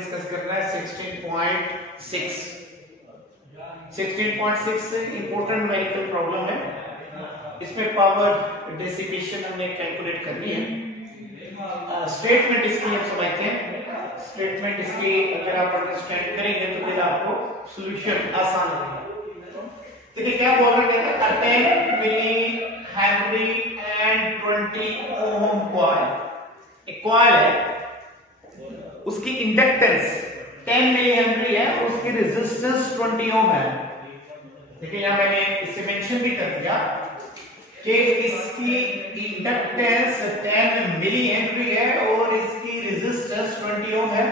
Discuss करना है 16.6 important numerical problem है। इसमें पावर डेसिपेशन हमने कैलकुलेट करनी है। स्टेटमेंट इसकी हम समझते हैं। स्टेटमेंट इसकी अगर आप अंडरस्टैंड करेंगे तो फिर आपको सॉल्यूशन आसान लगेगा। देखिए क्या बोल रहे हैं, 10 milli henry and 20 ohm coil. एक कॉइल है, उसकी इंडक्टेंस 10 मिली हेनरी है और उसकी रेजिस्टेंस 20 ओम है। देखिए यहां मैंने इसे मेंशन भी कर दिया कि इसकी इंडक्टेंस 10 मिली हेनरी है और इसकी रेजिस्टेंस 20 ओम है।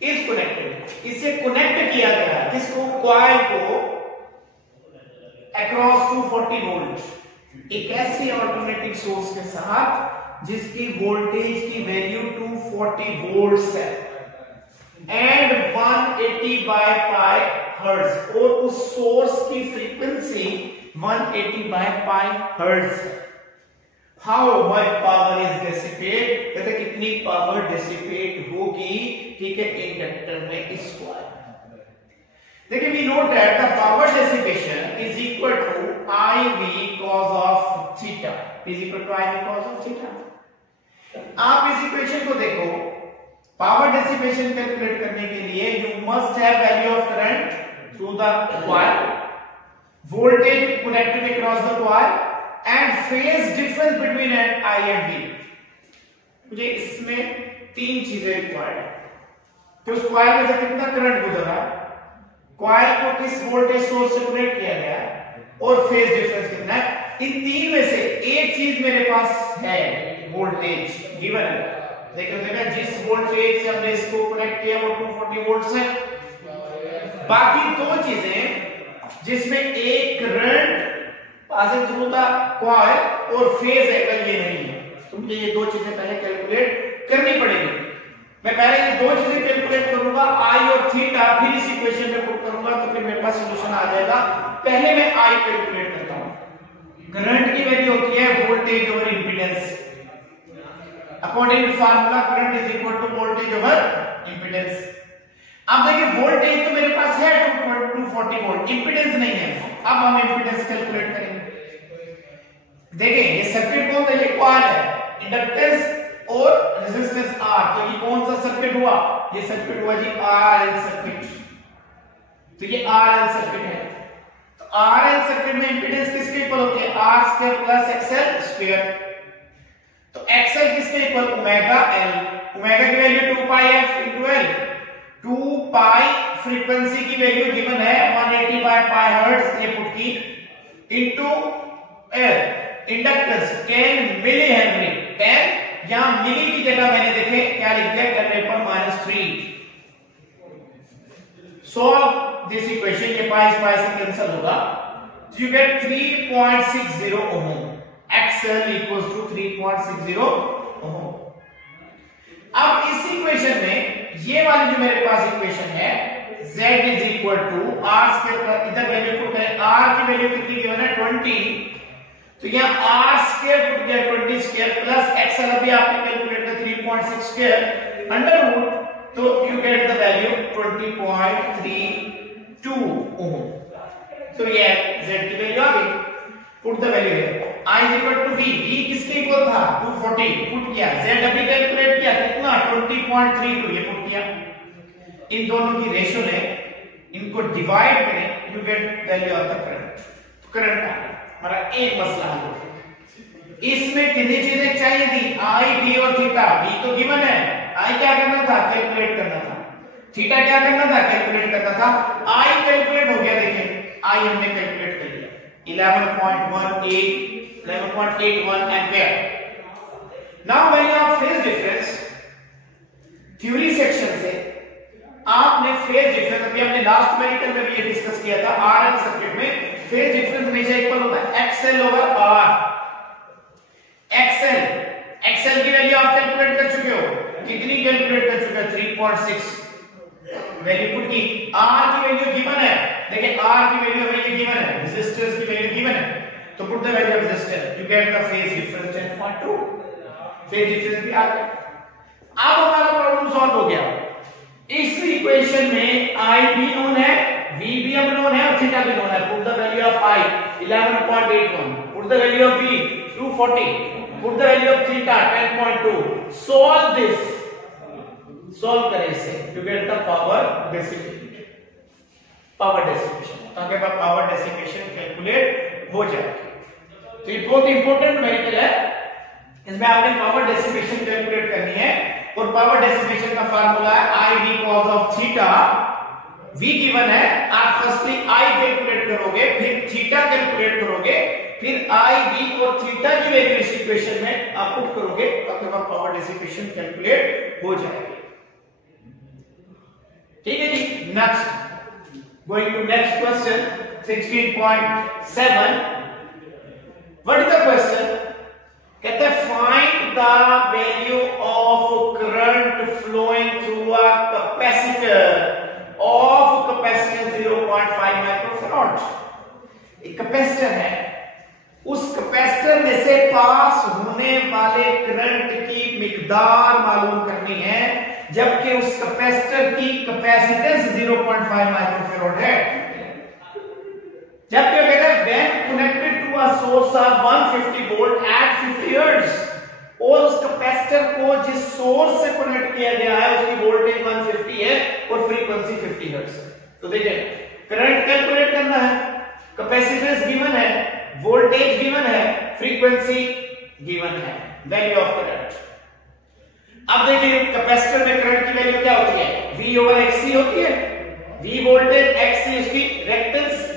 इस कनेक्टेड, इसे कनेक्ट किया गया किसको, कॉइल को अक्रॉस 240 वोल्ट एक ऐसे अल्टरनेटिंग सोर्स के साथ जिसकी वोल्टेज की वैल्यू 240 वोल्ट्स है एंड 180 बाय पाई हर्ट्ज, और उस सोर्स की फ्रीक्वेंसी 180 बाय पाई हर्ट्ज है। How much power is dissipate, कहते कितनी पावर डिसिपेट होगी, ठीक है, इंडक्टर में इस कॉइल। देखिए we note that the power dissipation is equal to IV cos of theta is equal to IV cos of theta. आप इस इक्वेशन को देखो, पावर डिसिपेशन कैलकुलेट करने के लिए you must have value of current through the coil, voltage connected across the coil and phase difference between I and V। मुझे इसमें तीन चीजें रिक्वायर्ड है कि उस कॉइल में से कितना करंट गुजरा, कॉइल को किस वोल्टेज सोर्स से कनेक्ट किया गया और फेज डिफरेंस कितना है। इन तीन में से एक चीज मेरे पास है, वोल्टेज गिवन है। देखो जिस वोल्टेज से हमने इसको कनेक्ट किया वो 240 वोल्ट्स है। बाकी दो चीजें जिसमें एक current passing through the coil और फेज एंगल ये नहीं है, तो मुझे ये दो चीजें पहले कैलकुलेट करनी पड़ेगी। मैं पहले ये दो चीजें कैलकुलेट करूंगा, I और थीटा, फिर इस इक्वेशन में पुट करूंगा तो फिर मेरे पास सॉल्यूशन आ जाएगा। पहले मैं I कैलकुलेट करता हूं। करंट की वैल्यू होती है voltage over impedance. According to formula current is equal to voltage over impedance. अब देखिए वोल्टेज तो मेरे पास है 240 वोल्ट, इंपीडेंस नहीं है। अब हम इंपीडेंस कैलकुलेट करेंगे। देखिए ये सर्किट कौन सा, ये कॉइल है, इंडक्टेंस और रेजिस्टेंस R। तो ये कौन सा सर्किट हुआ, ये सर्किट हुआ जी RL सर्किट। तो ये RL सर्किट है। तो RL सर्किट में इंपीडेंस किसके इक्वल होती है, R² प्लस XL स्क्वायर। तो XL किसके इक्वल, ओमेगा L। ओमेगा की value 2 pi f into L। 2 pi frequency की वैल्यू गिवन है 180 बाय पाई हर्ट्ज, ये पुट की, into L inductance 10 milli henry. 10 यहां मिली की जगह मैंने देखे क्या लिख दिया, करने पर -3। सॉल्व दिस इक्वेशन, ये पाई से कैंसिल होगा, you get 3.60 ohm. XL equals to 3.60 ohm. अब इस इक्वेशन में ये वाली जो मेरे पास इक्वेशन है Z is equal to R square का, इधर वैल्यू पुट करें, R की वैल्यू कितनी गिवन है 20, तो यहां R स्क्वायर पुट किया 20 स्क्वायर प्लस XL अभी आपने कैलकुलेट किया 3.6 स्क्वायर अंडर रूट, तो यू गेट द वैल्यू 20.32 ओम। तो ये Z की वैल्यू आ गई। पुट द वैल्यू है I is equal to V। V किसके इक्वल था 240, पुट किया। Z अभी कैलकुलेट किया कितना 20.32, ये पुट किया। इन दोनों की रेशियो लें, इनको डिवाइड करें, you get value of the current. तो करंट आ गया हमारा एक मसला हल। इसमें कितनी चीजें चाहिए थी, I, V और थीटा। V तो गिवन है, I क्या करना था, कैलकुलेट करना था। थीटा क्या करना था, कैलकुलेट करना था। I कैलकुलेट हो गया, देखिए I हमने कैलकुलेट कर लिया 11.81 ampere. Now value of phase difference, theory section से आपने फेज डिफरेंस, अभी हमने लास्ट न्यूमेरिकल में भी ये डिस्कस किया था, RL सर्किट में फेज डिफरेंस हमेशा इक्वल होता है XL ओवर R। XL की वैल्यू आप कैलकुलेट कर चुके हो, कितनी कैलकुलेट कर चुके हो 3.6, वैल्यू पुट की। R की वैल्यू गिवन है, देखिए R की वैल्यू हमें ये गिवन है, रेजिस्टेंस की वैल्यू गिवन है, तो put the value of resistance, you get the phase difference 10.2। Phase difference भी आ गया। अब हमारा प्रॉब्लम सॉल्व हो गया। इस इक्वेशन में I भी नोन है, V भी अब नोन है और थीटा भी नोन है। Put the value of I 11.81, put the value of V 240, put the value of theta 10.2। Solve this, solve करें इसे to get the power dissipation, power dissipation, ताकि पावर डेसिपेशन कैलकुलेट हो जाए। तो ये बहुत इंपॉर्टेंट न्यूमेरिकल है, इसमें आपने पावर डेसिपेशन कैलकुलेट करनी है और पावर डेसिपेशन का फार्मूला है I V cos of theta. V given है, आप फर्स्टली I कैलकुलेट करोगे, फिर थीटा कैलकुलेट करोगे, फिर I V और थीटा की वैल्यू इस इक्वेशन में आप पुट करोगे, आपके पास पावर डेसिपेशन कैलकुलेट हो जाएगी। ठीक है जी। Next, going to next question 16.7। What is the question? कहते हैं find the value of current flowing through a capacitor of capacitance 0.5 microfarad. एक कैपेसिटर है, उस कैपेसिटर में से पास होने वाले करंट की मिकदार मालूम करनी है, जबकि उस कैपेसिटर की कैपेसिटेंस 0.5 माइक्रोफैराड है। जबकि अगर when connected to a source of 150 volt at 50 hertz, और उस कैपेसिटर को जिस सोर्स से कनेक्ट किया गया है उसकी वोल्टेज 150 है और फ्रीक्वेंसी 50 हर्ट्ज है। तो देखिए करंट कैलकुलेट करना है, कैपेसिटेंस गिवन है, वोल्टेज गिवन है, फ्रीक्वेंसी गिवन है, वैल्यू ऑफ करंट। अब देखिए कैपेसिटर में करंट की वैल्यू क्या होती है? V ओवर XC होती है। V वोल्टेज, XC उसकी रिएक्टेंस।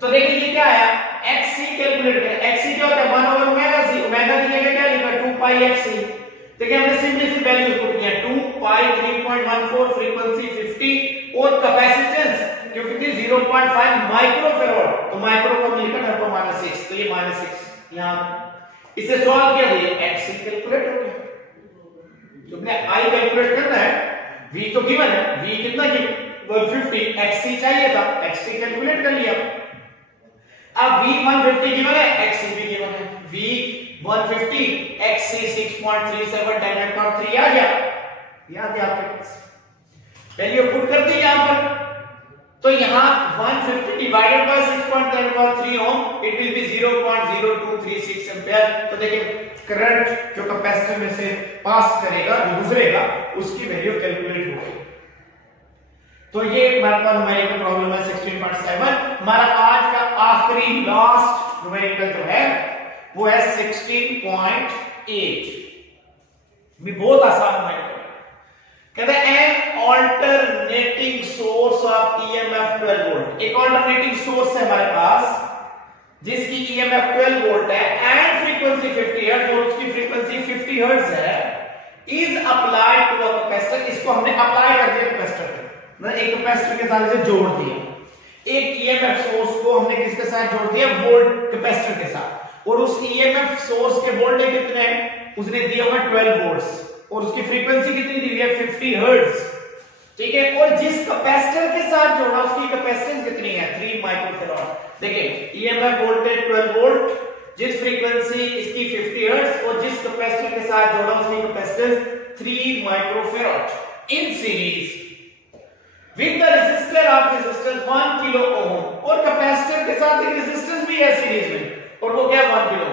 तो देखिए ये क्या आया, XC कैलकुलेट करें। XC क्या होता है? 1 ओवर ओमेगा C। ओमेगा की जगह क्या लिखा? 2 पाई XC। देखिए हमने सिंपली सी वैल्यूज पुट किया, 2 पाई 3.14, फ्रीक्वेंसी 50 और कैपेसिटेंस क्योंकि थी 0.5 माइक्रोफैराड, तो माइक्रो को हमने लिखा ढाई -6, तो ये -6 यहां। इसे सॉल्व किया तो XC कैलकुलेट हो गया। तो अपने I कैलकुलेट करना है, V तो गिवन है, V कितना गिवन 150, XC चाहिए था, XC कैलकुलेट कर लिया। अब V 150 गिवन है, XC भी गिवन है, V 150, XC 6.37 10.3 आ गया, याद है आपके पास, वैल्यू पुट कर दी यहां पर। तो यहां 150 divided by 6.10 ohm, it will be 0.0236 ampere. तो देखिए करंट जो कैपेसिटर में से पास करेगा, जो गुजरेगा, उसकी वैल्यू कैलकुलेट होगी। तो ये हमारे पास न्यूमेरिकल प्रॉब्लम है 16.7। हमारा आज का आखिरी लास्ट न्यूमेरिकल जो है वो है 16.8, भी बहुत आसान न्यूमेरिकल। कहते हैं alternating source of EMF 12 volt. एक ऑल्टरनेटिंग सोर्स है हमारे पास जिसकी ईएमएफ 12 वोल्ट है एंड फ्रीक्वेंसी 50 हर्ट्ज, और उसकी फ्रीक्वेंसी 50 हर्ट्ज है, is applied to a capacitor. इसको हमने अप्लाई कर दिया कैपेसिटर पे, मतलब एक कैपेसिटर के साथ इसे जोड़ दिया। एक ईएमएफ सोर्स को हमने किसके साथ जोड़ दिया? वोल्ट कैपेसिटर के साथ, और उस ईएमएफ सोर्स के वोल्टेज कितने हैं? उसने दिया हुआ 12 वोल्ट्स और उसकी फ्रीक्वेंसी कितनी दी हुई है? 50 हर्ट्ज। ठीक है, और जिस कैपेसिटर के साथ जोड़ा उसकी कैपेसिटेंस कितनी है? 3 माइक्रोफैराड। देखिए ईएमएफ वोल्टेज 12 वोल्ट, जिस फ्रीक्वेंसी इसकी 50 हर्ट्ज, और जिस कैपेसिटर के साथ जोड़ा उसकी capacitance 3 microfarad in series with the resistor of resistance 1 kilo ohm, और कैपेसिटर के साथ एक रेजिस्टेंस भी है सीरीज में, और वो क्या 1 किलो।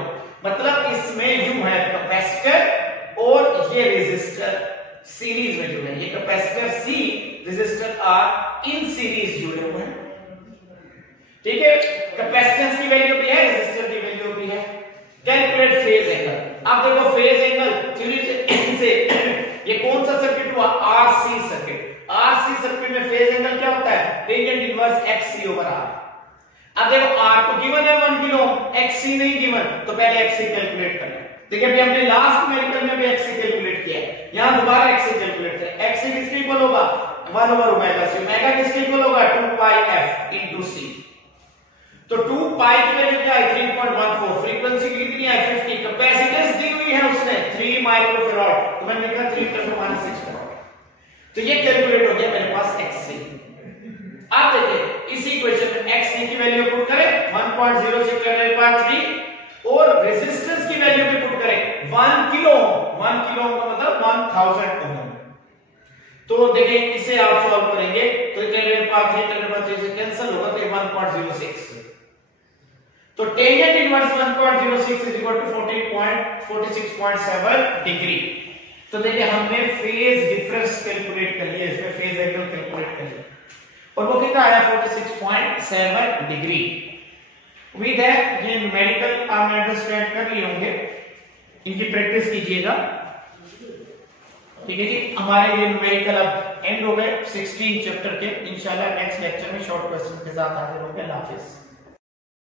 मतलब इसमें यूं है कैपेसिटर और ये रेजिस्टर सीरीज में जुड़े हैं, ये capacitor C, resistor R in series जुड़े हुए हैं। ठीक है, कैपेसिटेंस की वैल्यू भी है, रेजिस्टर की वैल्यू भी है। Calculate phase angle. अब देखो फेज एंगल से ये कौन सा सर्किट हुआ? RC circuit. RC सर्किट में फेज एंगल क्या होता है? Tangent inverse XC over R। अब देखो R को गिवन है 1 किलो, XC नहीं गिवन, तो पहले XC कैलकुलेट करना है। देखिए अभी हमने लास्ट न्यूमेरिकल में भी XC कैलकुलेट किया है, यहां दोबारा XC कैलकुलेट करें। XC किसके इक्वल होगा? 1 ओवर ओमेगा C। ओमेगा किसके इक्वल होगा? 2 पाई f इनटू C। तो 2 पाई की वैल्यू क्या है? 3.14, फ्रीक्वेंसी कितनी है? 50, कैपेसिटेंस दी हुई है उसने 3 माइक्रोफैराड, तो मैंने लिखा 3 × 10⁻⁶ फैराड। तो ये कैलकुलेट हो गया मेरे पास XC। अब देखिए इस इक्वेशन में XC की वैल्यू पुट करें 1.06 × 10⁻³ और रेजिस्टेंस की वैल्यू भी पुट करें 1 किलो 1 किलो ओम का मतलब 1000 ओम। तो देखिए इसे आप सॉल्व करेंगे तो मेरे पास 3 से कैंसिल होगा, तो 1.06। तो tangent inverse 1.06 is equal to 46.7 degree. तो देखिए हमने फेज डिफरेंस कैलकुलेट कर लिया, इसमें फेज एंगल कैलकुलेट कर लिया और वो कितना आया 46.7 डिग्री। उम्मीद है ये न्यूमेरिकल आप अंडरस्टैंड कर लिए होंगे, इनकी प्रैक्टिस कीजिएगा। ठीक है जी, हमारे ये न्यूमेरिकल अब एंड हो गए 16 चैप्टर के। इंशाल्लाह नेक्स्ट लेक्चर में शॉर्ट क्वेश्चन के साथ हाजिर होंगे। अल्लाह हाफिज।